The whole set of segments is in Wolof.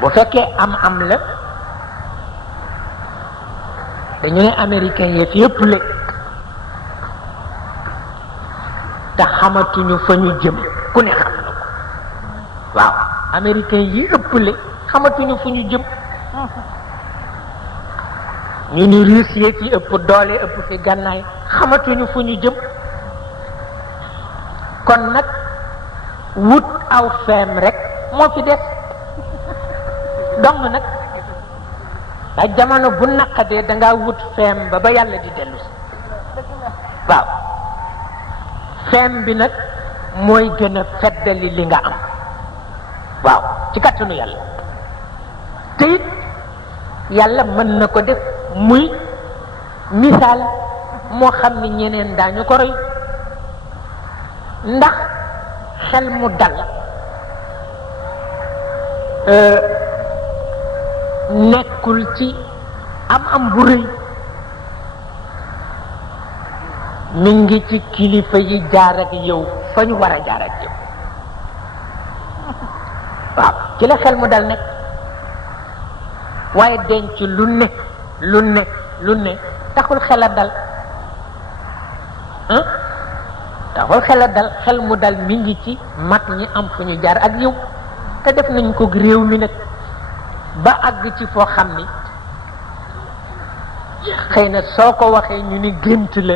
bu fekkee am la dañu ne américain yi fi yëpp le te xamatuñu fa ñu jëm ku ne xam na ko waaw américain yi ëpp le xamatuñu fu ñu jëm ñu ni Russie yi ëpp doole ëpp fi gànnaay xamatuñu fu ñu jëm kon nag wut aw feem rek moo fi des dong nag ndax jamono bu naqadee dangaa wut feem ba yàlla di dellu si waaw feem bi nag mooy gën a feddali li nga am waaw ci kàttanu yàlla te it yàlla mën na ko def muy misaal moo xam ni ñeneen daañu ko roy ndax xel mu dal nekkul ci am bu rëy mi ngi ci kilifa yi jaar ak yow fa ñu war a jaar ak yow waaw ci la xel mu dal nekk waaye denc lu ne taxul xel a dal taxul xel a dal xel mu dal mi ngi ci mag ñi am fu ñu jaar ak yow te def nañ ko réew mi nag ba àgg ci foo xam ni xëy na soo ko waxee ñu ni gént la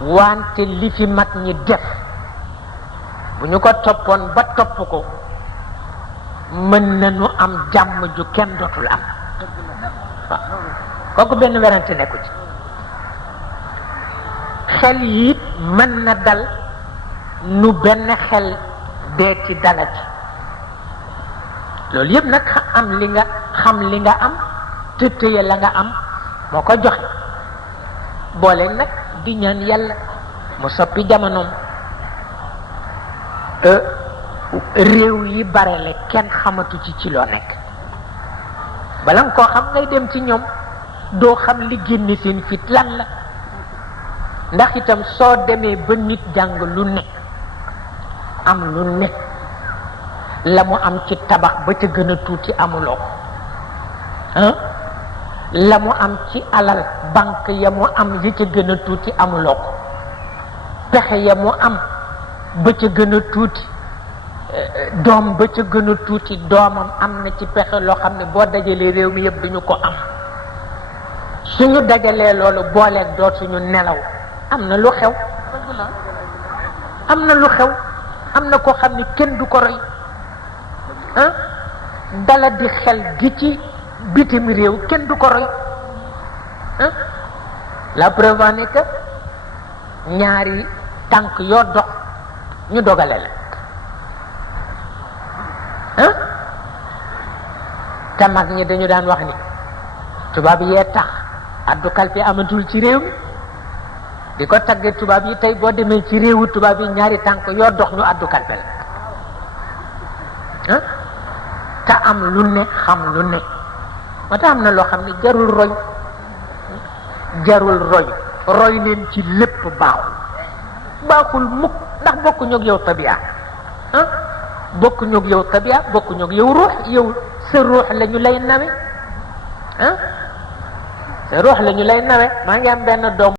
wante li fi mag ñi def bu ñu ko toppoon ba topp ko mën nañu am jàmm ju kenn dootul am waaw kooku benn werante nekku ci xel yi mën na dal nu benn xel dee ci dalati loolu yëpp nag am li nga am te téye la nga am moo ko joxe boole nag di ñaan yàlla mu soppi jamonoom réew yi bare le kenn xamatu ci loo nekk bala nga koo xam ngay dem ci ñoom doo xam li génne seen fit lan la ndax itam soo demee ba nit jàng lu nekk am lu nekk la mu am ci tabax ba ca gën a tuuti amuloo ko la mu am ci alal banque ya mu am ya ca gën a tuuti amuloo ko pexe ya mu am ba ca gën a tuuti doom ba ca gën a tuuti doomam am na ci pexe loo xam ne boo dajalee réew mi yëpp duñu ko am suñu dajalee loolu booleeg dootuñu nelaw am na lu xew am na koo xam ne kenn du ko roy dala di xel gi ci bitim réew kenn du ko roy la preuve en est que ñaari tànk yoo dox ñu dogale la te mag ñi dañu daan wax ni tubaab yee tax addu kalpe amatul ci réew mi di ko tagge tubaab yi tey boo demee ci réewu tubaab yi ñaari tànk yoo dox ñu addu kalpe la te am lu ne xam lu ne moo tax am na loo xam ne jarul roy leen ci lépp baaxul mukk ndax bokkuñu ak yow tabia bokkuñu ak yow tabia bokkuñu ak yow ruux yow sa ruux la ñu lay nawe sa ruux la ñu lay nawe maa ngi am benn doom